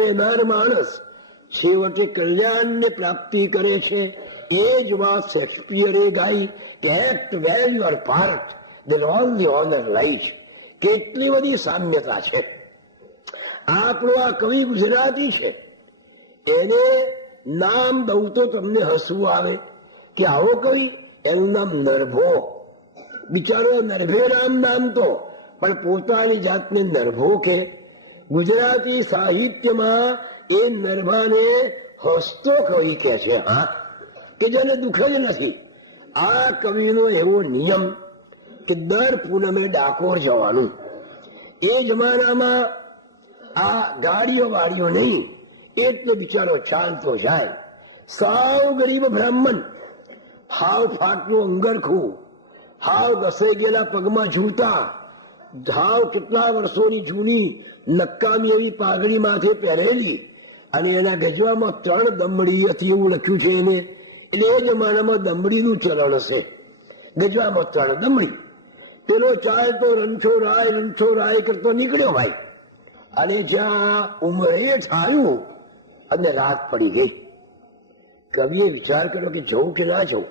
રહેનાર માણસ છેવટે કલ્યાણને પ્રાપ્તિ કરે છે. એ જ વાત શેક્સપિયરે ગાઈ કે act where your part then all the honor lies. કેટલી બધી સામ્યતા છે. આપણો આ કવિ ગુજરાતી છે, એને નામ દઉં તો તમને હસવું આવે કે આવો કવિ. એનું નામ નરભો. બિચારો નરભે નામ તો, પણ પોતાની જાતને નરભો કે. ગુજરાતી સાહિત્યમાં એ નરભાને હસતો કવિ કે છે. હા, કે જેને દુઃખ જ નથી. આ કવિનો એવો નિયમ કે દર પૂનમે ડાકોર જવાનું. એ જમાનામાં આ ગાડીઓ વાડીઓ નહીં, એટલે બિચારો ચાલતો જાય. સાવ ગરીબ બ્રાહ્મણ, હાવ ફાટલું અંગરખું, હાવ ઘસાઈ ગયેલા પગમાં જૂતા, હાવ કેટલા વર્ષોની જૂની નક્કામી એવી પાઘડી માથે પહેરેલી, અને એના ગજવામાં 3 દમડી હતી એવું લખ્યું છે એને. એટલે એ જમાનામાં દમડીનું ચલણ હશે. ગજવામાં 3 દમડી. પેલો ચાલતો રણછો રાય કરતો નીકળ્યો ભાઈ. અને જ્યાં ઉમરેઠ આવ્યું અને રાત પડી ગઈ. કવિએ વિચાર કર્યો કે જવું કે ના જવું.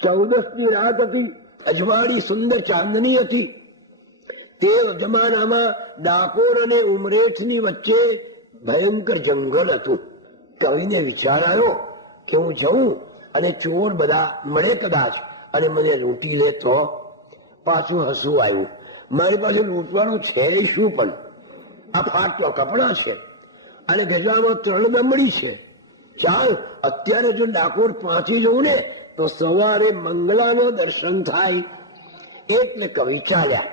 14ની રાત હતી, અજવાળી સુંદર ચાંદની હતી. તે જમાનામાં ડાકોર અને ઉમરેઠની વચ્ચે ભયંકર જંગલ હતું. કવિને વિચાર આવ્યો કે હું જઉં અને ચોર બધા મળે કદાચ અને મને લૂંટી લે તો. પાછું હસવું આવ્યું. મારી પાસે લૂંટવાનું છે શું, પણ આ ફાટતો કપડા છે અને ગજવામાં 3 દમડી છે. ચાલ અત્યારે જો ડાકોર પહોંચી જવું ને તો સવારે મંગલાનો દર્શન થાય. એટલે કવિ ચાલ્યા.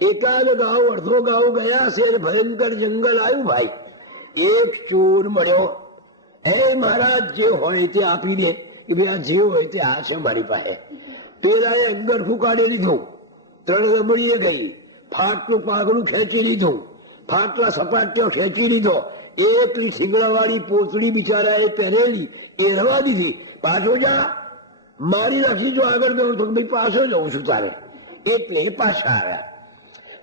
એકાદ ગાવ અડધો ગાવ ગયા છે અને ભયંકર જંગલ આવ્યું ભાઈ. એક ચોર મળ્યો. હે મહારાજ, જે હોય તે આપી દે. કે ભાઈ આ જે હોય તે આ છે મારી પાસે. પેલાએ અંદર ફૂકાડી લીધું, 3 દમડીએ ગઈ, ફાટલું પાઘડું ખેંચી લીધું, ફાટલા સપાટ્યો ખેંચી લીધો, એકલી શીંગડાવાળી પોતળી બિચારાએ પહેરેલી એ રવા દીધી. પાછો જા, મારી નાખી જો આગળ જવું તો ભાઈ પાછો જવું છું તારે. એટલે પાછા આવ્યા.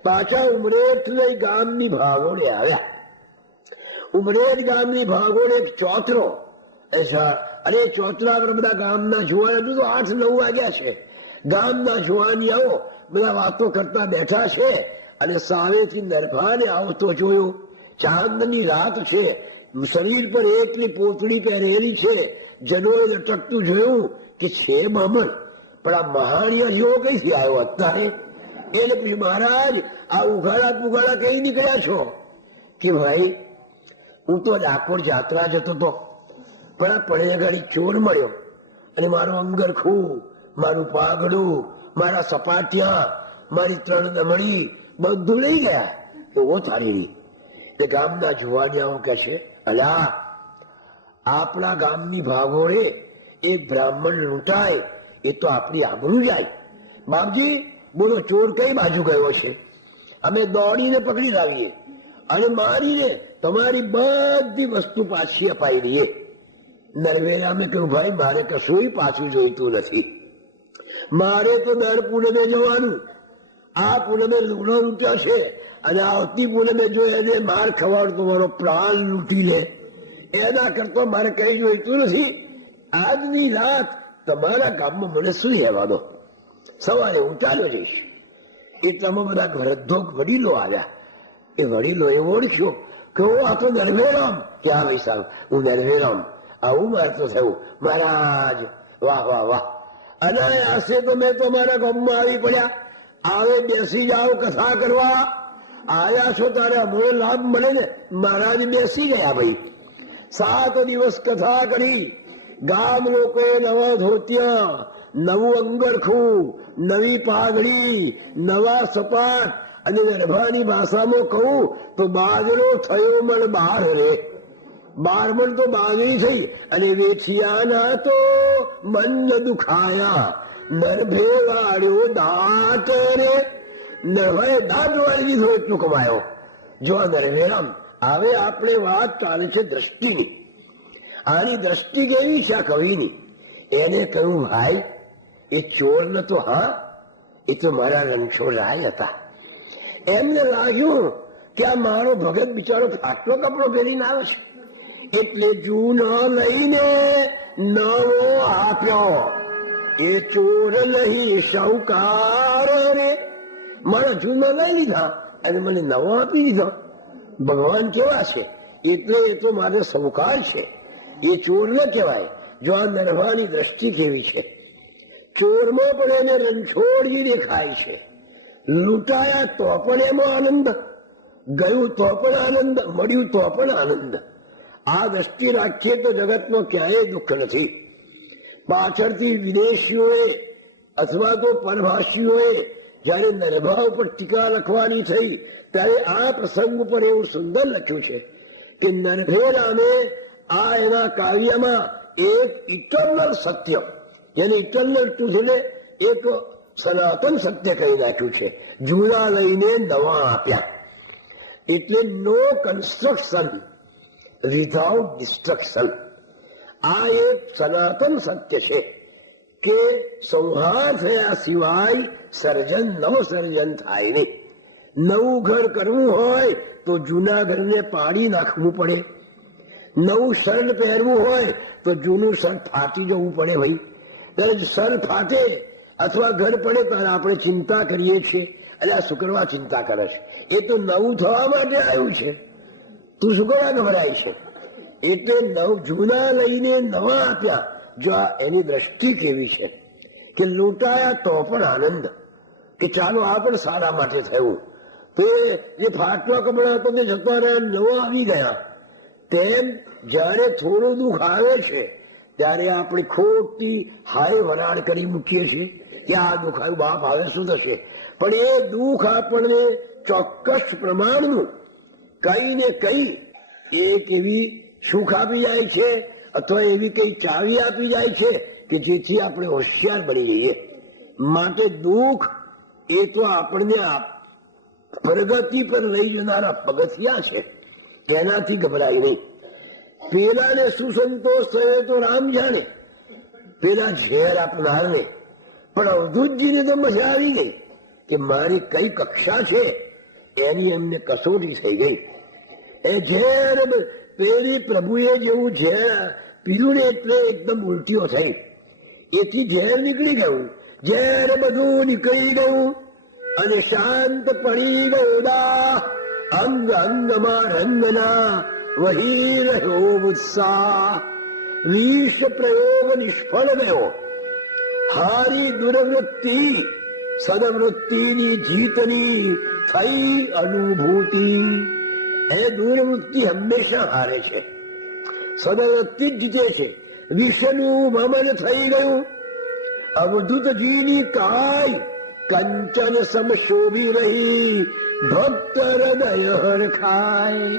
પાછા ઉમરેઠ ગામની ભાગોળે આવ્યા. ઉમરેઠ ગામની ભાગોળે એક ચોતરો, અને ચોતરા પર બધા ગામના જુવાન, હજુ તો 8-9 વાગ્યા છે. ગામના જુવાનિયાઓ બધા વાતો કરતા બેઠા છે. અને સામેથી નરભાને આવતો જોયો. ચાંદની રાત છે, શરીર પર એકલી પોતળી પહેરેલી છે. જનોએ લટકતું જોયું કે છે બામણ, પણ આ મહાણીયા જેવો કઈથી આવ્યો અત્યારે. એને પૂછ્યું, મહારાજ આ ઉઘાડા કઈ નીકળ્યા છો? કે ભાઈ હું તો ડાકોર જાત્રા જતો હતો, પણ આ પડે ગાડી ચોર મળ્યો અને મારું અંગરખું, મારું પાઘડું, મારા સપાટિયા, મારી 3 દમડી બધું લઈ ગયા. એવો થારી નહીં. એટલે ગામના જુવાનિયાઓ કે છે, અલા આપણા ગામની ભાગોળે એક બ્રાહ્મણ લૂંટાય એ તો આપણી આબરૂ જાય. બાપજી બોલો, ચોર કઈ બાજુ ગયો છે? અમે દોડીને પકડી લાવીએ અને મારીને તમારી બધી વસ્તુ પાછી અપાઈ દઈએ. નરવેરામે કહ્યું, ભાઈ મારે કશું પાછું જોઈતું નથી. મારે તો દર પૂનમે જવાનું. આ પૂનમે લુગડો લૂંટ્યો છે અને આવતી પૂનમે જો એને માર ખવાડતો મારો પ્રાણ લૂંટી લે, એના કરતો મારે કઈ જોઈતું નથી. આજની રાત તમારા ગામમાં મને શું રહેવા દો. સવારે હું ચાલ્યો જઈશ. એટલામાં બધા વૃદ્ધો વડીલો આવ્યા. એ વડીલો એ ઓળખ્યો કે આ તો નરવેરામ. ક્યાં ભાઈ સાહેબ, હું નરવેરામ. આવું મારતો થયું. મહારાજ વાહ વાહ વાહ. અનાયાસે તો મેં તો મારા ગામમાં આવી પડ્યા. આવે બેસી જાઓ કથા કરવા. આયા છો તારે અમને લાભ મળે ને. મહારાજ બેસી ગયા ભાઈ. 7 દિવસ કથા કરી. ગામ લોકોએ નવા ધોતિયા, નવું અંગરખું, નવી પાઘડી, નવા સપાટ, અને નરભાની ભાષામાં કહું તો બાજરો થયો મણ 12 રે. 12 મણ તો બાજરી થઈ. અને વેઠિયાના તો મન દુખાયા. નરભે વાળ્યો દાંત રે. નરભાએ દાંત વાળી દીધો એટલું કમાયો. જો આ નરવેરામ. હવે આપણે વાત ચાલે છે દ્રષ્ટિની. આની દ્રષ્ટિ કેવી છે આ કવિની? એને કહ્યું, ભાઈ એ ચોર નતો. હા, એ તો મારા રણછોડ રાય હતા. એમને લાગ્યું કે આ મારો ભગત બિચારો ફાટલો કપડો પહેરીને આવે છે, એટલે જૂનો લઈને નવો આપ્યો. એ ચોર નહીં શાહુકાર રે, મારા જૂનો લઈ લીધા અને મને નવો આપી દીધો. ભગવાન કેવા છે? એટલે એ તો મારે શાહુકાર છે, એ ચોર ન કહેવાય. જો આ નરવાની દ્રષ્ટિ કેવી છે! ચોરમાં પણ એને રણછોડજી દેખાય છે. લૂંટાયા તો પણ એમાં આનંદ, ગયું તો પણ આનંદ, મળ્યું તો પણ આનંદ. આ દ્રષ્ટિ રાખીએ તો જગતનો ક્યાંય દુઃખ નથી. પાછળથી વિદેશીઓએ અથવા તો પરભાષીઓએ જયારે નરભા ઉપર ટીકા લખવાની થઈ ત્યારે આ પ્રસંગ ઉપર એવું સુંદર લખ્યું છે કે નરભે નામે આ એના કાવ્યમાં એક ઇટરનલ સત્ય, જેને ઇટરનલ ટ્રુથ એટલે એક સનાતન સત્ય કહી નાખ્યું છે. જૂના લઈને નવા આપ્યા. એટલે નો કન્સ્ટ્રક્શન વિધાઉટ ડિસ્ટ્રક્શન. આ એક સનાતન સત્ય છે કે સંહાર થયા સિવાય સર્જન નવ સર્જન થાય નહીં. નવું ઘર કરવું હોય તો જૂના ઘરને પાડી નાખવું પડે. નવું શર્ટ પહેરવું હોય તો જૂનું શર્ટ ફાટી જવું પડે. ભાઈ ત્યારે શર્ટ ફાટે અથવા ઘર પડે ત્યારે આપણે ચિંતા કરીએ છીએ, અને આ શુક્રવાર ચિંતા કરે છે. એ તો નવું થવા માટે આવ્યું છે, તું શુક્રવાર ગભરાય છે. એટલે જૂના લઈને નવા આપ્યા. જો એની દ્રષ્ટિ કેવી છે કે લૂંટાયા તો પણ આનંદ, કે ચાલો આ પણ સારા માટે થયું. તો જે ફાટવા કપડા હતો તે જતા રહ્યા, નવા આવી ગયા. તેમ જયારે થોડું દુઃખ આવે છે ત્યારે આપણે ખોટી હાય વરાળ કરી મૂકીએ છીએ કે આ દુઃખ આવ્યું, બાપ આવે શું થશે. પણ એ દુઃખ આપણને ચોક્કસ પ્રમાણનું કઈ ને કઈ એક એવી સુખ આપી જાય છે અથવા એવી કઈ ચાવી આપી જાય છે કે જેથી આપણે હોશિયાર બની જઈએ. માટે દુઃખ એ તો આપણને પ્રગતિ પર લઈ જનારા પગથિયા છે, એનાથી ગભરાય નહીં. પેલાને સુસંતોષ થયો તો રામ જાણે, પેલા ઝેર આપનારને. પણ અવધૂતજીને તો મજા આવી ગઈ કે મારી કઈ કક્ષા છે એની એમને કસોટી થઈ ગઈ. એ ઝેર પેલી પ્રભુએ જેવું ઝેર પીધું ને એટલે એકદમ ઉલટીઓ થઈ. એથી ઝેર નીકળી ગયું, ઝેર બધું નીકળી ગયું અને શાંત પડી ગયો દા. અંગ અંગમાં રંગના વહી રહ્યો ઉત્સાહ. વિષ પ્રયોગ નિષ્ફળ ગયો, હારી દુર્વૃત્તિ સદવૃત્તિની જીતની થઈ અનુભૂતિ. એ દુર્વૃત્તિ હંમેશા હારે છે, સદવૃત્તિ જ જીતે છે. વિષનું વમન થઈ ગયું. અવધૂતજીની કાય કંચન સમ શોભી રહી, ભક્ત હૃદય હરખાય.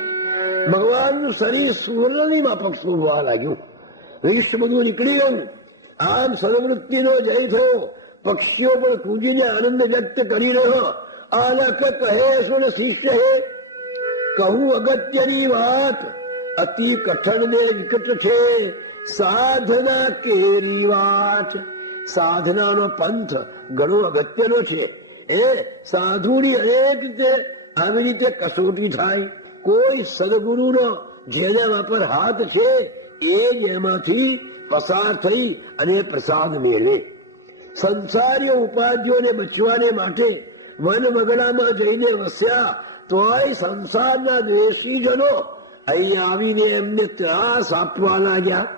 ભગવાનનું શરીર સુવર્ણની માફક શોભવા લાગ્યું. વિષ બધું નીકળી ગયું. આમ સદવૃત્તિનો જય થયો. પક્ષીઓ પણ કૂદીને આનંદ વ્યક્ત કરી રહ્યો. આલક કહે સુન શિષ્ય હે, કહું અગત્યની વાત, અતિ કઠણ ને વિકટ છે સાધના કેરી વાત. સાધનાનો પંથ ઘણો અગત્યનો છે. એ સાધુની અનેક રીતે આવી રીતે કસોટી થાય. કોઈ સદગુરુનો જેના પર હાથ છે એ જ એમાંથી પસાર થઈ અને પ્રસાદ મેળવે. સંસારીય ઉપાધિઓને બચવાને માટે વન વગડામાં જઈને વસ્યા, તોય સંસારના દ્વેષીજનો અહીં આવીને એમને ત્રાસ આપવા લાગ્યા.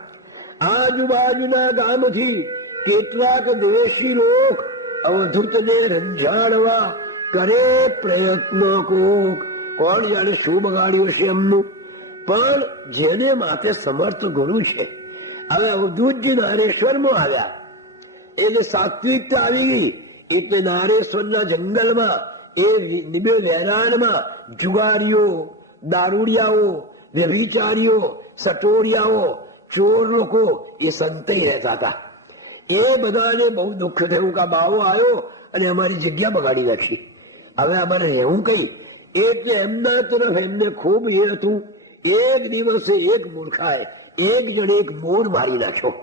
આજુબાજુના ગામથી કેટલાક દ્વેષી લોક અવધૂતને રંજાડવા કરે પ્રયત્નો. કોણ જાણે શું બગાડ્યું છે એમનું. પણ જેને માથે સમર્થ ગુરુ છે. હવે અવધૂતજી નારેશ્વરમાં આવ્યા એટલે સાત્વિકતા આવી ગઈ. એટલે નારેશ્વરના જંગલમાં એ નિબે લહેરાનમાં જુગારીઓ, દારૂડિયાઓ, વ્યભિચારીઓ, સટોડિયાઓ, ચોર લોકો એ સંતાઈ રહેતા હતા. એ બધાને બહુ દુઃખ થયું કે બાવો આવ્યો અને અમારી જગ્યા બગાડી નાખી, હવે અમારે રહેવું કઈ. એટલે એમના તરફ એમને ખૂબ એ હતું. એક દિવસે એક મૂર્ખાએ એક જણે એક મોર મારી નાખ્યો.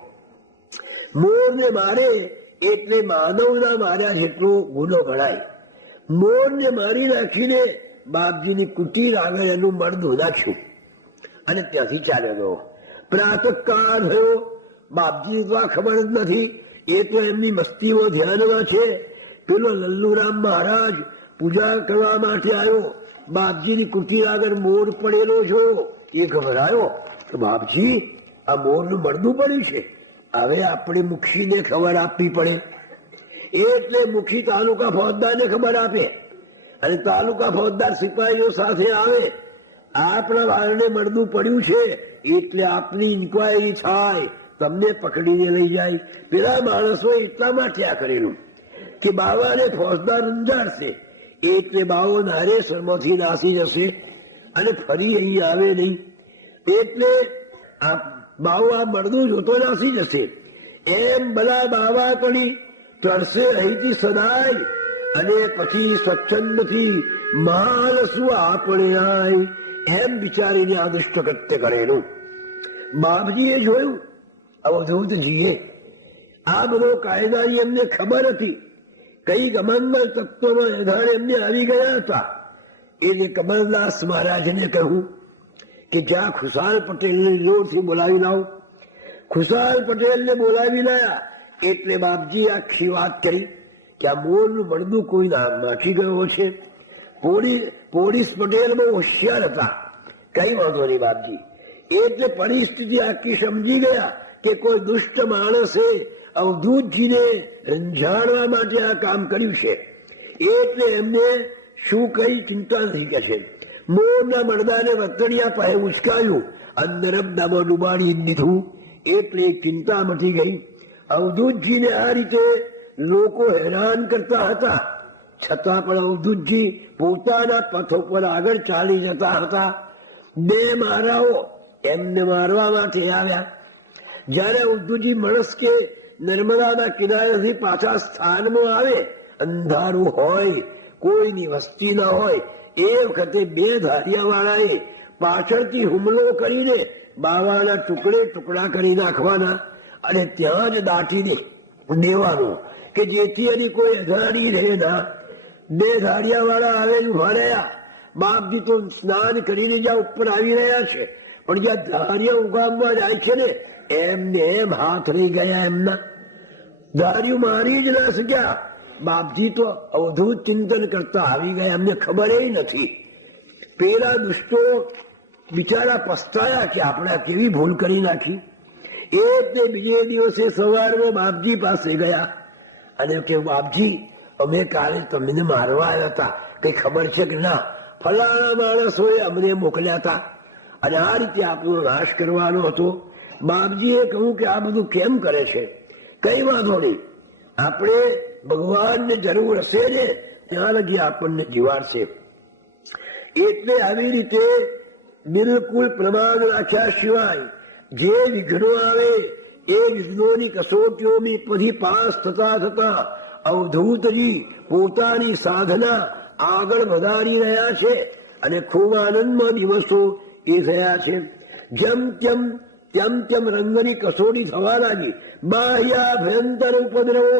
મોરને મારે એટલે માનવના માર્યા જેટલો ગુનો ગણાય. મોરને મારી નાખીને બાપજીની કુટીર આગળ એનું મળદું નાખ્યું અને ત્યાંથી ચાલ્યો ગયો. પ્રાતઃકાળ થયો, બાપજી તો આ ખબર જ નથી, એ તો એમની મસ્તીમાં ધ્યાનમાં છે. પેલો લલ્લુરામ મહારાજ પૂજા કરવા માટે આવ્યો, બાપજીની કુટીર આગળ મોર પડેલો જોયો, એ ગભરાયો કે બાપજી આ મોરનું મળદું પડ્યું છે, હવે આપણે મુખીને ખબર આપવી પડે. એટલે મુખી તાલુકા ફોજદારને ખબર આપે અને તાલુકા ફોજદાર સિપાહીઓ સાથે આવે, આપણા વાળને મળદું પડ્યું છે એટલે આપની ઇન્કવાયરી થાય, તમને પકડીને લઈ જાય. પેલા માણસો એટલા માટે આ કરેલું કે બાવાને ફોજદાર અંજાડશે, એટલે બાવો નારેસરમાંથી નાસી જશે અને ફરી અહીં આવે નહીં. એટલે આ બાવો આ મળદું જોતો નાસી જશે. એમ ભલા બાવા પડી તરસે અહીંથી સદાય અને પછી સ્વચ્છંદથી માલ શું આપણે આય, એમ વિચારીને આ દુષ્ટ કૃત્ય કરેલું. બાપજીએ જોયું, અવધૂતજીએ આ બધો કાયદાની એમને ખબર હતી. કઈ કમલદાસ તત્વમાં એધારે એમને આવી ગયા હતા. એને કમલદાસ મહારાજને કહ્યું કે જ્યાં ખુશાલ પટેલને જોરથી બોલાવી લાવો. ખુશાલ પટેલને બોલાવી લાયા એટલે બાપજી આખી વાત કરી કે આ મોરનું મળદું કોઈ નાખી ગયો છે. પોલીસ પટેલ બહુ હોશિયાર હતા, કઈ વાંધો નહીં બાપજી. એટલે પરિસ્થિતિ આખી સમજી ગયા કે કોઈ દુષ્ટ માણસે અવધૂતજીને રંજાડવા માટે આ કામ કર્યું છે. એટલે એમને શું કઈ ચિંતા નહીં કે છે. મોરના મળદાને વતણિયા પાસે ઉચકાયું, અંદર અબદામાં ડુબાડી દીધું. એટલે ચિંતા મટી ગઈ. અવધૂતજીને આ રીતે લોકો હેરાન કરતા હતા, છતાં પણ અવધૂતજી પોતાના પથ ઉપર આગળ ચાલી જતા હતા. બે મારાઓ એમને મારવા માટે આવ્યા. જયારે અવધૂતજી મળસ કે નર્મદાના કિનારેથી પાછા સ્થાનમાં આવે, અંધારું હોય, કોઈની વસ્તી ના હોય, એ વખતે બે ધારિયા વાળાએ પાછળથી હુમલો કરીને બાવાના ટુકડા કરી નાખવાના અને ત્યાં જ દાટીને દેવાનું કે જેથી એની કોઈ અજાણી રહે ના. બે ધારિયા વાળા આવે ઉભા રહ્યા. બાપજી તો સ્નાન કરીને જ્યાં ઉપર આવી રહ્યા છે, પણ જ્યાં ધારિયા ઉગામવા જાય છે ને એમને એમ હાથ રહી ગયા એમના. ધાર્યું મારી જ ના શક્યા. બાપજી તો અવધૂત ચિંતન કરતા આવી ગયા, એમને ખબર નથી. પેલા દુષ્ટો બિચારા પસ્તાયા કે આપણે કેવી ભૂલ કરી નાખી. એટલે બીજે દિવસે સવારમાં બાપજી પાસે ગયા અને કે બાપજી અમે કાલે તમને મારવા આવ્યા હતા, કઈ ખબર છે કે ના? ફલાણા માણસોએ અમને મોકલ્યા હતા અને આ રીતે આપણો નાશ કરવાનો હતો. બાપજીએ કહ્યું કે આ બધું કેમ કરે છે? કઈ વાંધો નહીં, આપણે ભગવાનને જરૂર હશે ને ત્યાં લગી આપણને જીવાડશે. એટલે આવી રીતે બિલકુલ પ્રમાણ રાખ્યા સિવાય જે વિઘ્નો આવે એ વિઘ્નોની કસોટીઓની પછી પાસ થતા થતા અવધૂતજી પોતાની સાધના આગળ વધારી રહ્યા છે અને ખૂબ આનંદમાં દિવસો એ થયા છે. જેમ તેમ રંગની કસોટી થવા લાગી. બાહ્યા ભયંકર ઉપદ્રવો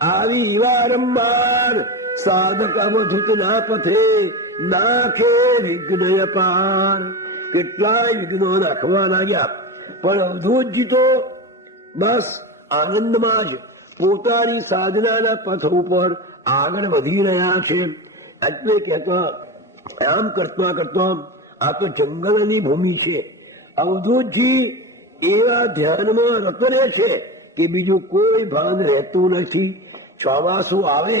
આવી વારંવાર સાધક અવધૂતના પથે નાખે વિઘ્ન અપાર. કેટલાય વિઘ્નો નાખવા લાગ્યા, પણ અવધૂતજી તો બસ આનંદમાં જ પોતાની સાધનાના પથ ઉપર આગળ વધી રહ્યા છે. એટલે કહેતા આમ કરતા કરતા આ તો જંગલની ભૂમિ છે. અવધૂતજી એવા ધ્યાનમાં રત રહે છે કે બીજું કોઈ ભાન રહેતું નથી. ચોમાસું આવે,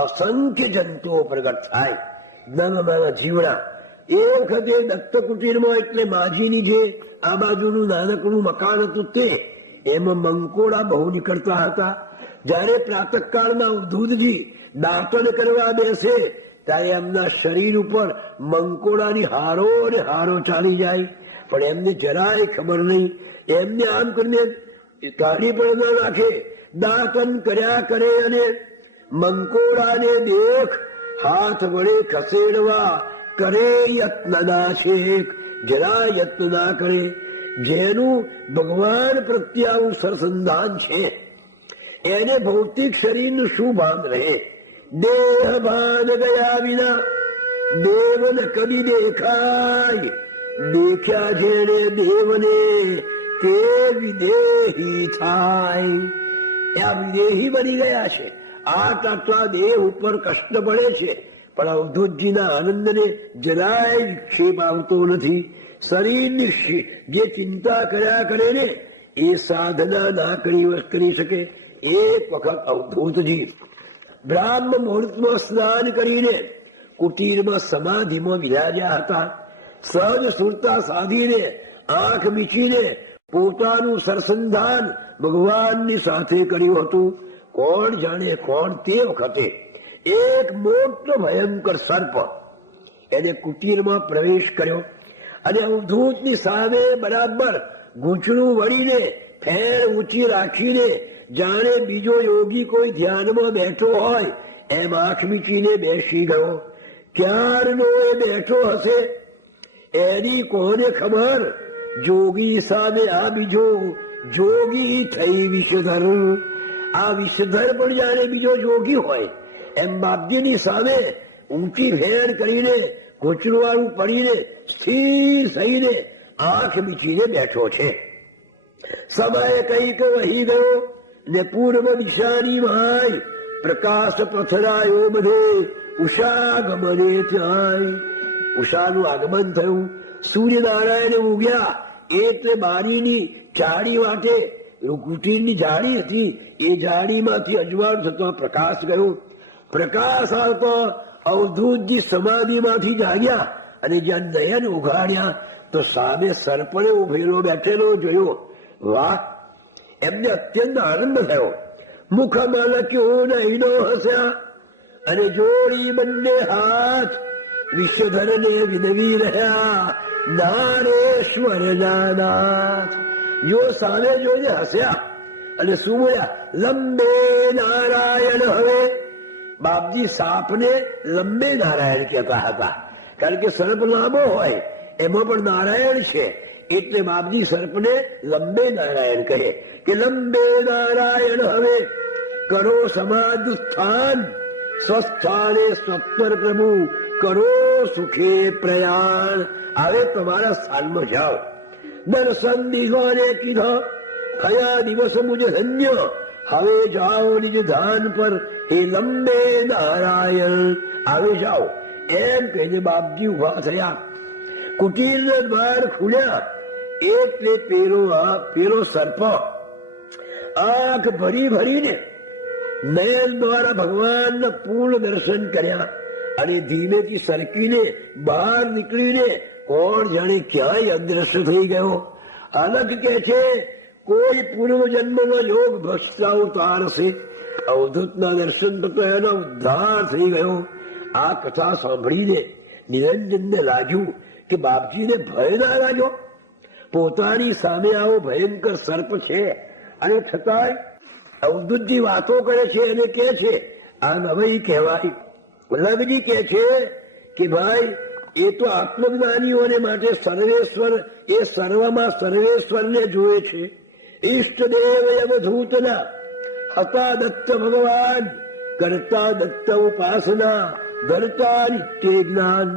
અસંખ્ય જંતુઓ પ્રગટ થાય, નાના જીવડા. એ વખતે દત્ત કુટીરમાં એટલે માજીની જે આ બાજુનું નાનકડું મકાન હતું તે એમાં મંકોડા બહુ નીકળતા હતા. જયારે પ્રાતઃકાળમાં અવધૂતજી દાંતણ કરવા બેસે ત્યારે એમના શરીર ઉપર મંકોડાની હારો ને હારો ચાલી જાય, પણ એમને જરાય ખબર નહીં. એમને આમ કરીને કાઢી પણ ના નાખે, દાંતન કર્યા કરે અને મંકોડાને દેખ હાથ વડે ખસેડવા કરે યત્ન ના છેક, જરા યત્ન ના કરે. જેનું ભગવાન પ્રત્યે આવું સરસંધાન છે એને ભૌતિક શરીરનું શું ભાન રહે? દેહ ભાન ગયા વિના દેવન કદી દેખાય, દેખ્યા જેણે દેવને તે વિદેહી થાય. આ વિદેહી બની ગયા છે. આ તાત્વા દેહ ઉપર કષ્ટ પડે છે, પણ અવધૂતજીના આનંદને જરાય વિક્ષેપ આવતો નથી. શરીરની જે ચિંતા કર્યા કરે ને એ સાધના ના કરી શકે. એક વખત અવધૂતજી બ્રાહ્મ મુહૂર્તમાં સ્નાન કરીને કુટીરમાં સમાધિમાં બિરાજ્યા હતા. સહજ સુરતા સાધીને આંખ મીચીને પોતાનું સરસંધાન ભગવાનની સાથે કર્યું હતું. કોણ જાણે કોણ તે વખતે એક મોટો ભયંકર સર્પ એને કુટીરમાં પ્રવેશ કર્યો અને અવધૂતની સામે બરાબર ગૂંચળું વળીને ફેર ઊંચી રાખીને જાણે બીજો યોગી કોઈ ધ્યાનમાં બેઠો હોય એમ આંખ મીચીને બેસી ગયો. ક્યારનો એ બેઠો હશે એની કોને ખબર. જોગી સામે આ બીજો જોગી થઈ વિષધર. આ વિષધર પણ જાણે બીજો જોગી હોય એમ બાપજીની સામે ઊંચી ફેર કરીને ઘૂંચળવાળું પડીને સ્થિર થઈને આંખ મીચીને બેઠો છે. સમય કઈક વહી ગયો ને પૂર્વ દિશાની માય પ્રકાશ પથરાયો બધે ઉષા ગમને ત્યાં. ઉષાનું આગમન થયું. સૂર્યનારાયણ ઉગ્યા એટલે બારીની જાળી વાટે કુટીરની જાળી હતી એ જાળીમાંથી અજવાળ થતો પ્રકાશ ગયો. પ્રકાશ આવતો અવધૂતજી સમાધિમાંથી જાગ્યા અને જ્યાં નયન ઉઘાડ્યા તો સામે સર્પણે ઉભેલો બેઠેલો જોયો. વાહ! એમને અત્યંત આનંદ થયો. મુખમાં લખ્યું નહીનો હસ્યા અને જોડી બંને હાથ વિષધરને વિનવી રહ્યા. નારેશ્વર નાથ. જો સામે જોઈને હસ્યા અને શું બોલ્યા? લંબે નારાયણ. હવે બાપજી સાપને લંબે નારાયણ કહેતા હતા, કારણ કે સર્પ લાંબો હોય એમાં પણ નારાયણ છે એટલે બાપજી સર્પને લંબે નારાયણ કહે કે લંબે નારાયણ. હવે કરો સમાજ સ્થાન સ્વસ્થાને સ્વપ્ન પ્રભુ કરો સુખે પ્રયાણ. હવે તમારા સ્થાનમાં જાઓ. દર્શન દીવાને કીધા કયા દિવસ મુજ ધન્ય. હવે જાઓ નિજ ધાન પર હે લંબે નારાયણ. હવે જાઓ એમ કહીને બાપજી ઉભા થયા. કુટીરના દ્વાર ખુલ્યા એટલે પેલો સર્પ આંખ ભરી ભરીને નયન દ્વારા ભગવાનના પૂર્ણ દર્શન કર્યા અને ધીમેથી સરકીને બહાર નીકળીને કોણ જાણે ક્યાંય અદ્રશ્ય થઈ ગયો. અલગ કે છે કોઈ પૂર્વ જન્મનો યોગ ભ્રષ્ટાવતાર હશે. અવધૂતના દર્શન તો એનો ઉદ્ધાર થઈ ગયો. આ કથા સાંભળીને નિરંજનને લાગ્યું કે બાપજીને ભય ના લાગ્યો. પોતાની સામે આવો ભયંકર સર્પ છે અને છતાંય અવધૂતજી વાતો કરે છે અને કે છે આ નવાઈ કહેવાય. વલ્લભજી કે છે કે ભાઈ એ તો આત્મજ્ઞાનીઓને માટે સર્વેશ્વર એ સર્વમાં સર્વેશ્વરને જોયે છે. ઈષ્ટદેવ અવધૂતના હતા દત્ત ભગવાન કરતા દત્ત ઉપાસના ધરતા નિત્ય જ્ઞાન.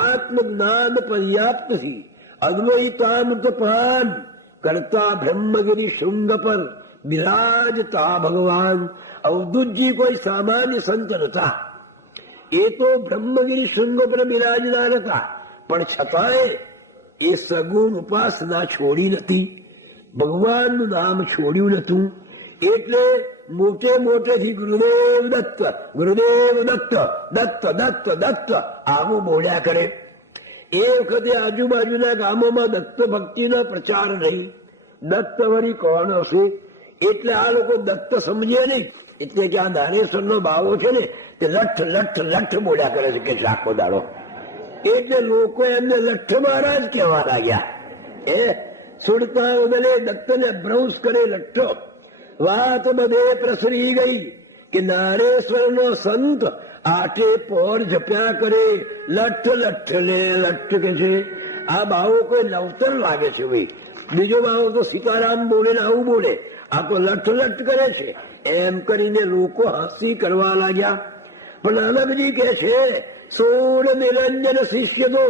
આત્મજ્ઞાન પર્યાપ્તથી અદ્વૈતામૃત પાન કરતા બ્રહ્મગિરી શૃંગ પર બિરાજતા ભગવાન. અવધૂતજી કોઈ સામાન્ય સંત નતા. એ તો બ્રહ્મગિરી શૃંગ પર બિરાજનાર હતા, પણ છતાંય એ સગુણ ઉપાસના છોડી નથી, ભગવાનનું નામ છોડ્યું નતું. એટલે મોટે મોટેથી ગુરુદેવ દત્ત ગુરુદેવ દત્ત દત્ત દત્ત દત્ત આવું બોલ્યા કરે. એ વખતે આજુબાજુના ગામોમાં દત્ત ભક્તિનો પ્રચાર નહીં. દત્ત વળી કોણ હશે? એટલે આ લોકો દત્ત સમજે નહીં. એટલે કે આ નારેશ્વરનો બાવો છે ને તે લઠ્ઠ લઠ્ઠ લઠ્ઠ બોલ્યા કરે છે કે આખો દાડો. એટલે લોકો એમને લઠ્ઠ મહારાજ કહેવા લાગ્યા. એ સુરતા બદલે દત્તને ભ્રંશ કરે લઠ્ઠો. વાત બધે પ્રસરી ગઈ કે નારેશ્વરનો સંત આટે પોર જપ્યા કરે લઠ્ઠ લઠ્ઠ ને લઠ્ઠ કે છે. આ બાવો કોઈ નવતર લાગે છે ભાઈ. બીજો બાવો તો સીતારામ બોલે ને આવું બોલે, આ તો લઠ્ઠ લઠ્ઠ કરે છે. એમ કરીને લોકો હસી કરવા લાગ્યા. પણ અલગજી કે છે સોળ નિરંજન શિષ્ય તો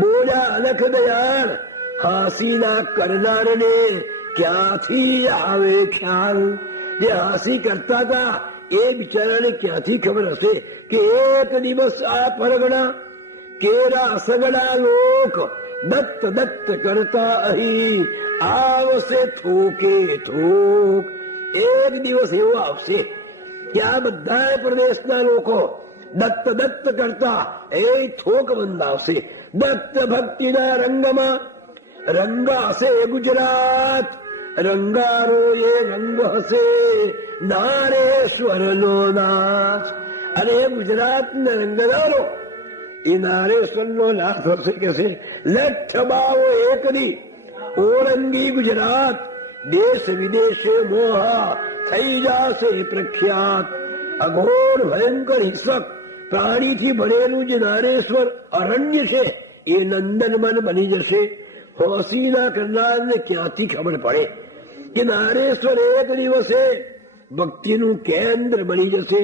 બોલ્યા અલખ દયાળ, હાંસીના કરનારને ક્યાંથી આવે ખ્યાલ? જે હાંસી કરતા હતા એ બિચારાને ક્યાંથી ખબર હશે કે એક દિવસ આ પરગણા કેરા સગડા લોક દત્ત દત્ત કરતા અહીં આવશે થોકે થોક. એક દિવસ એવો આવશે કે આ બધા પ્રદેશના લોકો દત્ત દત્ત કરતા એ થોક બંધાવશે. દત્ત ભક્તિના રંગમાં રંગ હશે ગુજરાત, રંગારો એ રંગ હશે નારેશ્વર નો નાથ. અને ગુજરાત ને રંગદારો એ નારેશ્વર નો નાથ હશે કે છે લઠ બાવો એકની ઓરંગી ગુજરાત, દેશ વિદેશે મોહા થઈ જશે પ્રખ્યાત. અઘોર ભયંકર હિંસક પ્રાણીથી ભરેલું જે નારેશ્વર અરણ્ય છે એ નંદનવન બની જશે. હોંસીના કરનારને ક્યાંથી ખબર પડે કે નારેશ્વર એક દિવસે ભક્તિનું કેન્દ્ર બની જશે.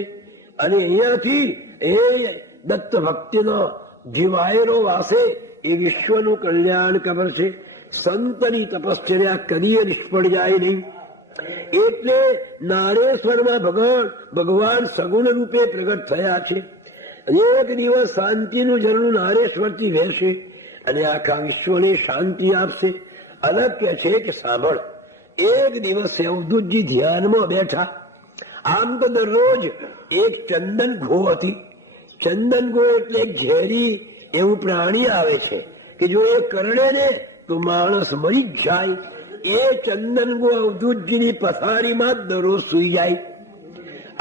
અને અહીંયાથી એ દત્ત ભક્તિનો જીવાયરો વાસે એ વિશ્વનું કલ્યાણ ખબર છે. સંતની તપશ્ચર્યા કદીએ નિષ્ફળ જાય નહીં. એટલે નારેશ્વરમાં ભગવાન સગુણ રૂપે પ્રગટ થયા છે. એક દિવસ શાંતિનું ઝરણું નારેશ્વરથી વહેશે અને આખા વિશ્વને શાંતિ આપશે. અલગ કે છે કે સાંભળ, એક દિવસ અવધૂતજી ધ્યાનમાં બેઠા. આમ તો દરરોજ એક ચંદન ઘો હતી. ચંદન ઘો એટલે એક ઝેરી એવું પ્રાણી આવે છે કે જો એ કરડે ને તો માણસ મરી જ જાય. એ ચંદન ઘો અવધૂતજીની પથારીમાં જ દરરોજ સુઈ જાય.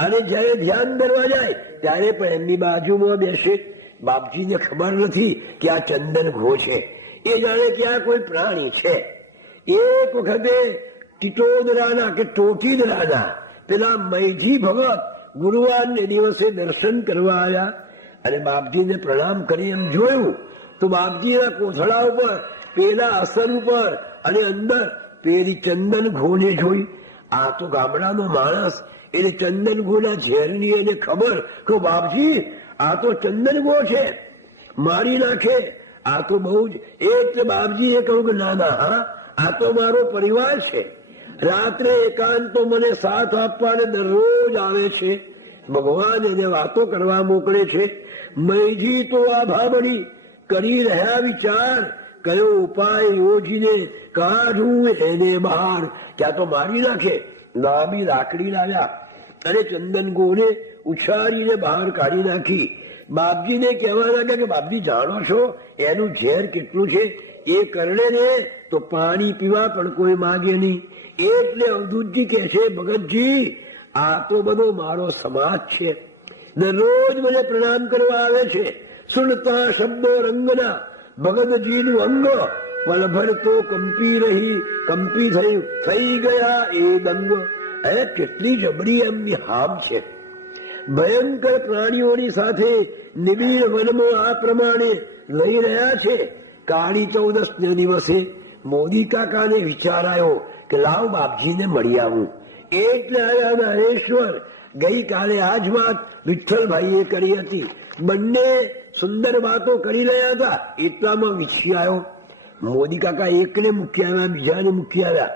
અને જયારે ધ્યાન ધરવા જાય ત્યારે પણ એમની બાજુમાં બેસે. બાપજીને ખબર નથી કે આ ચંદન ઘો છે, એ જાણે કે આ કોઈ પ્રાણી છે. એક વખતે ટીટોદરાના કે ટોટીદરાના પેલા મૈજી ભગત ગુરુવારને દિવસે દર્શન કરવા આવ્યા અને બાપજીને પ્રણામ કરી એમ જોયું તો બાપજીના કોથળા ઉપર પેલા અસર ઉપર અને અંદર પેલી ચંદન ઘોને જોઈ. આ તો ગામડાનો માણસ એટલે ચંદન ઘોના ઝેરની એને ખબર કે બાપજી આ તો ચંદન ઘો છે, મારી નાખે. આ તો બહુ જ. એટલે બાપજીએ કહ્યું કે ના ના, હા આ તો મારો પરિવાર છે. રાત્રે એકાંતો મને સાથ આપવાને દરરોજ આવે છે. ભગવાન એને વાતો કરવા મોકલે છે. મૈજી તો આ ભામણી કરી રહ્યા વિચાર, કયો ઉપાય યોજીને કાઢું એને બહાર. ક્યાં તો મારી નાખે. લાંબી લાકડી લાવ્યા અને ચંદન ગોને ઉછાળીને બહાર કાઢી નાખી. બાપજીને કહેવા લાગ્યા કે બાપજી જાણો છો એનું ઝેર કેટલું છે? એ કરડે ને તો પાણી પીવા પણ કોઈ માગે નહીં. એટલે અવધૂતજી કહે છે ભગતજી આ તો બધો મારો સમાજ છે, દરરોજ મને પ્રણામ કરવા આવે છે. સુનતા શબ્દો રંગના ભગતજીનું અંગ પલભર તો કંપી થઈ ગયા એ દંગ. કેટલી જબરી એમની હામ છે. ભયંકર પ્રાણીઓની સાથે નિબિડ વનમાં આ પ્રમાણે લઈ રહ્યા છે. કાળી ચૌદસ દિવસે મોદી કાકાને વિચાર આવ્યો કે લાવ બાપજીને મળી આવું. એટલે આવ્યા નારેશ્વર. ગઈકાલે આ જ વાત વિઠ્ઠલભાઈએ કરી હતી. બંને સુંદર વાતો કરી રહ્યા હતા એટલામાં વીછી આવ્યો. મોદી કાકા એકને મૂકી આવ્યા, બીજાને મૂકી આવ્યા.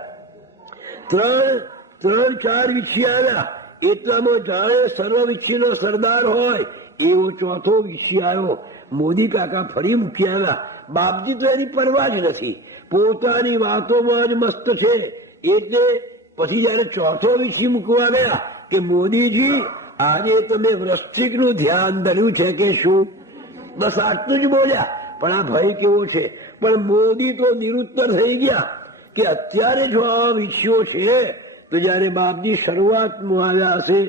ત્રણ ચાર વીછી આવ્યા એટલામાં જાણે સર્વ વીછીનો સરદાર હોય એવો ચોથો વીછી આવ્યો. મોદી કાકા ફરી મૂકી આવ્યા. બાપજી તો એની પરવા જ નથી, પોતાની વાતોમાં જ મસ્ત છે. એટલે પછી જયારે ચોથો વીછી મૂકવા ગયા કે મોદીજી આજે તમે વૃશ્ચિકનું ધ્યાન ધર્યું છે કે શું? બસ આટલું જ બોલ્યા. પણ આ ભય કેવો છે! પણ મોદી તો નિરુત્તર થઈ ગયા કે અત્યારે જો આવા વિષયો છે તો જયારે બાપજી શરૂઆતમાં આવ્યા હશે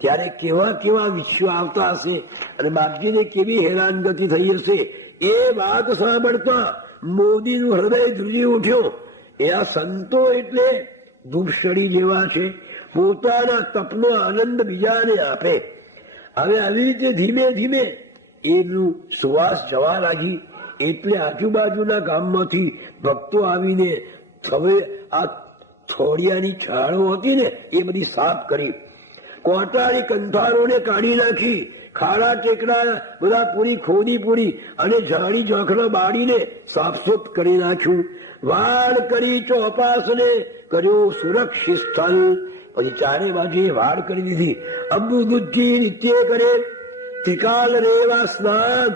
ત્યારે કેવા કેવા વિષયો આવતા હશે અને બાપજીને કેવી હેરાનગતિ થઈ હશે. એ વાત સાંભળતા મોદીનું હૃદય ધ્રુજી ઉઠ્યું. એ આ સંતો એટલે ધૂપસળી જેવા છે, પોતાના તપનો આનંદ બીજાને આપે. હવે આવી રીતે ધીમે ધીમે એનું સુવાસ જવા લાગી. એટલે આજુબાજુના ગામમાંથી ભક્તો આવીને હવે આ થોડિયાની છાળો હતી ને એ બધી સાફ કરી કોટાળી કંઠારોને કાઢી નાખી, ખાડા ટેકડા બધા પૂરી ખોદી પૂરી અને જાડી ઝાંખરા બાળીને સાફસૂફ કરી નાખ્યું. વાડ કરી ચોપાસને કર્યો સુરક્ષિત સ્થળ. પછી ચારે બાજુ વાડ કરી દીધી. અબુદુજી નિત્ય કરે, ત્રિકાલ રેવા સ્નાન,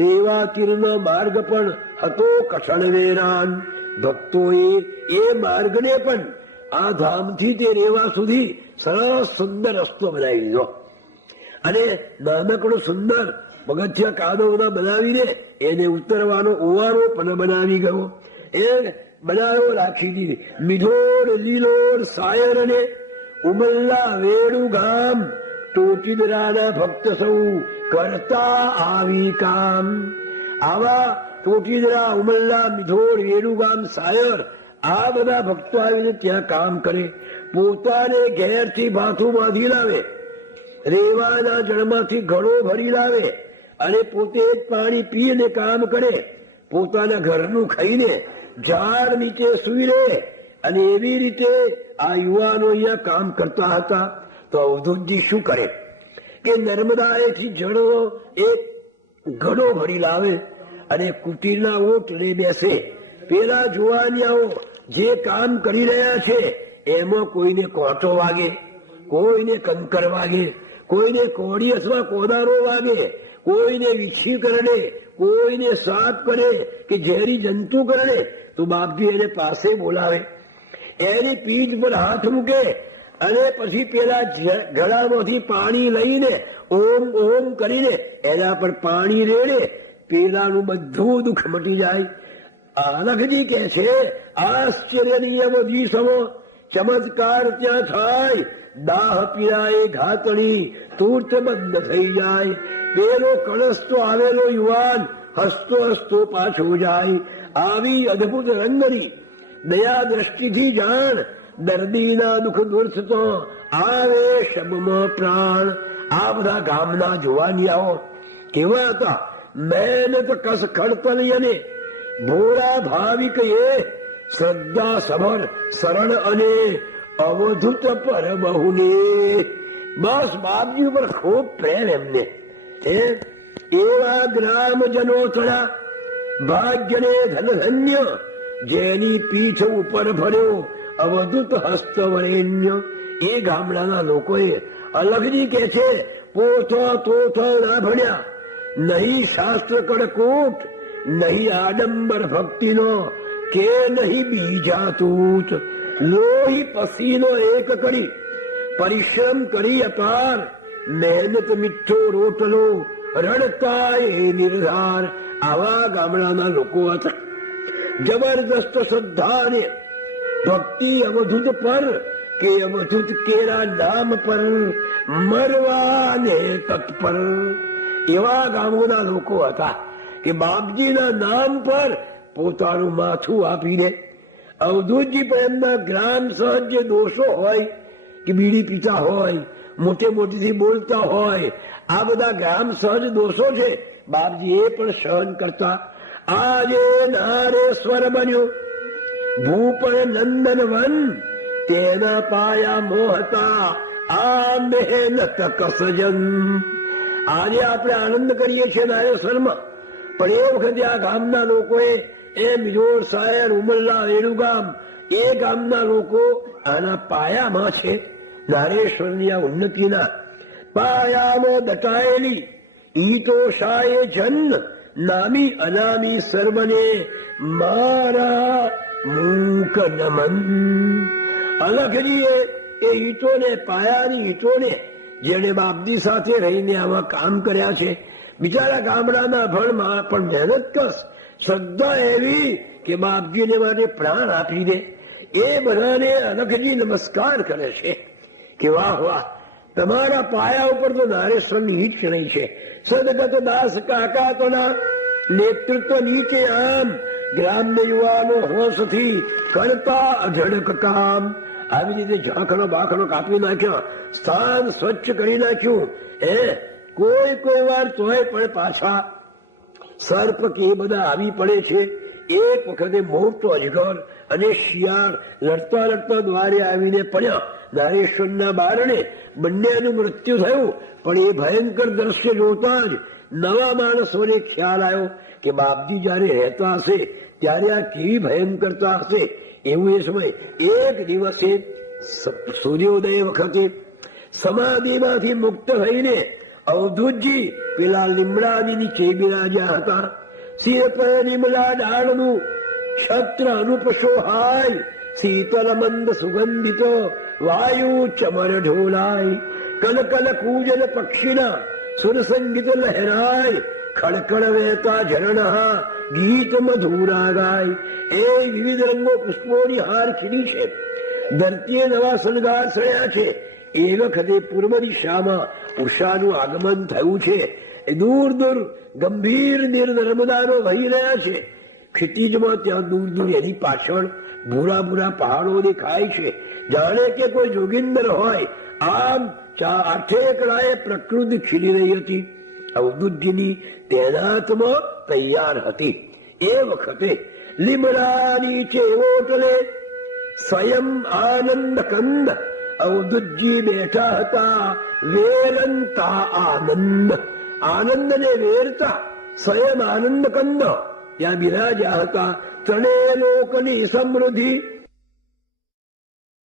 રેવા તીરનો માર્ગ પણ હતો કઠણ વેરાન. ભક્તોએ એ માર્ગને પણ આ ધામથી તે રેવા સુધી સરસ સુંદર રસ્તો બનાવી દીધો. અને નાનકડો સુંદર પગથિયા કાદવના બનાવીને એને ઉતરવાનો ઓવારો પણ બનાવી ગયો. એ બનાવો રાખી દીધી. મિઢોર લીલોર સાયર અને ઉમલ્લા વેડું ગામ, ટોટીદરાના ભક્ત સૌ કરતા આવી કામ. આવા ટોટીદરા, ઉમલ્લા, મિઢોર, વેડું ગામ, સાયર આ બધા ભક્તો આવીને ત્યાં કામ કરે. પોતાને ઘેરથી ભાથું બાંધી લાવે, રેવાના જળમાંથી ઘડો ભરી લાવે અને પોતે જ પાણી પીને કામ કરે. પોતાના ઘરનું ખાઈને ઝાડ નીચે સુઈ રહે. અને એવી રીતે આ યુવાનો અહીંયા કામ કરતા હતા. તો અવધૂતજી શું કરે કે નર્મદાએથી જળનો એક ઘડો ભરી લાવે અને કુટીરના ઓટલે બેસે. પેલા જુવાનિયાઓ જે કામ કરી રહ્યા છે એમાં કોઈને કોટો વાગે, કોઈને કંકર વાગે, કોઈને કોડી અથવા કોદારો વાગે, કોઈને વીછી કરડે, કોઈને સાપ કરે કે ઝેરી જંતુ કરડે તો બાપજી એને પાસે બોલાવે, એની પીઠ પર હાથ મૂકે અને પછી પેલા ગળામાંથી પાણી લઈને ઓમ ઓમ કરીને એના પર પાણી રેડે. પેલાનું બધું દુઃખ મટી જાય. અલખજી કે છે આશ્ચર્યનીય દિવસમો ચમત્કાર ત્યાં થાય. દાહ પીરાએ ઘાતણી તૂર્ત બંધ થઈ જાય. પેલો કળશ તો આવેલો યુવાન હસતો હસતો પાછો જાય. આવી અદભુત રંગની દયા દ્રષ્ટિથી જાણ, દર્દીના દુઃખ દૂર થતો આવે શબમાં પ્રાણ. આ બધા ગામના જુવાનિયાઓ કેવા હતા? મહેનત કસ ખડતલી અને ભોળા ભાવિક એ શ્રદ્ધા સભર સરળ અને અવધૂત પર બહુને. બસ બાપજી ઉપર ખૂબ પ્રેમ એમને. એવા ગ્રામજનો થયા ભાગ્યને ધનધન્ય, જેની પીઠ ઉપર ભર્યો અવધૂત હસ્તવરેણ્ય. એ ગામડાના લોકોએ અલગજી કે છે પોથો તોથો ના ભણ્યા, નહીં શાસ્ત્ર કડકૂટ, નહીં આડંબર ભક્તિનો કે નહીં બીજા તૂટ. લોહી પસીનો એક કરી પરિશ્રમ કરી અપાર, મહેનત મીઠો રોટલો રડતા એ નિર્ધાર. આવા ગામડાના લોકો હતા. જબરદસ્ત શ્રદ્ધા ને ભક્તિ અવધૂત પર કે અવધૂત કેરા નામ પર મરવાને તત્પર. એવા ગામોના લોકો હતા કે બાપજીના નામ પર પોતાનું માથું આપીને. અવધૂતજી પણ એમના ગ્રામ સહજ જે દોષો હોય કે બીડી પીતા હોય, મોટે મોટેથી બોલતા હોય, આ બધા ગ્રામ સહજ દોષો છે, બાપજી એ પણ સહન કરતા. આજે નારેશ્વર બન્યું ભૂપર નંદન વન, તેના પાયા મોહતા આ મહેનત કસજન. આજે આપણે આનંદ કરીએ છીએ નારેશ્વરમાં, પણ એ વખતે આ ગામના લોકોએ એ મિજોર, સાયર, ઉમરલા, વેણુગામ એ ગામના લોકો આના પાયામાં છે. નારેશ્વરની આ ઉન્નતિના પાયામાં દટાયેલી ઈતો શાએ જન, નામી અનામી સર્વને મારા મૂક નમન. અલખજીએ એ ઈટોને, પાયાની ઈટોને જેને બાપજી સાથે રહીને આમાં કામ કર્યા છે, બિચારા ગામડાના ભણમાં પણ મહેનત કરશ, શ્રદ્ધા એવી કે બાપજીને માટે પ્રાણ આપી દે. એ બધાને અલખજી નમસ્કાર કરે છે કે વાહ વાહ, તમારા પાયા ઉપર તો નારેશ્વરની ઈટ નહીં છે. સદગત દાસ કાકા તોના નેતૃત્વ નીચે આમ ગ્રામ્ય યુવાનો હોશથી કરતા અઢળક કામ. આવી રીતે ઝાંખડો બાખડો કાપી નાખ્યો, સ્થાન સ્વચ્છ કરી નાખ્યું. કોઈ વાર તોય પણ પાછા સર્પ કે બધા આવી પડે છે. એક વખતે મોટો અજગર અને શિયાળ લડતા લડતા દ્વારે આવીને પડ્યા. નારેશ્વરના બારણે બંનેનું મૃત્યુ થયું. પણ એ ભયંકર દ્રશ્ય જોતા જ નવા માણસોને ખ્યાલ આવ્યો કે બાપજી જયારે રહેતા હશે ત્યારે આ કેવી ભયંકરતા હશે. એવું એ સમય એક દિવસે સૂર્યોદય વખતે સમાધિમાંથી મુક્ત થઈને અવધૂતજી પેલા લીમડાની નીચે બિરાજ્યા હતા. શિર પર લીમડા ડાળનું છત્ર અનુપશોહાય, શીતલ મંદ સુગંધિત વાયુ ચમર ઢોલાય, કલકલ કૂજલ પક્ષીના સુર સંગીત લહેરાય, ખડખડ વહેતા ઝરણા ગીત મધુરા ગાય. એ વિવિધ રંગો પુષ્પોની હાર ખીલી છે. ધરતીએ નવા શણગાર સળ્યા છે. એ વખતે પૂર્વ દિશામાં ઉષાનું આગમન થયું છે. દૂર દૂર ગંભીર નીર નર્મદાનો વહી રહ્યા છે. ક્ષિતિજમાં ત્યાં દૂર દૂર એની પાછળ ભૂરા ભૂરા પહાડો દેખાય છે. જાણે કે કોઈ જોગિંદર હોય. આમ આઠે કળાએ પ્રકૃતિ ખીલી રહી હતી. અવધૂતજીની તૈનાતમાં તૈયાર હતી. એ વખતે લીમડાની ચેવોટલે સ્વયં આનંદ કંદ અવધૂતજી બેઠા હતા. વેરંતા આનંદ, આનંદને વેરતા સ્વયં આનંદ કંદ ત્યાં બિરાજ્યા હતા. ત્રણેય લોકની સમૃદ્ધિ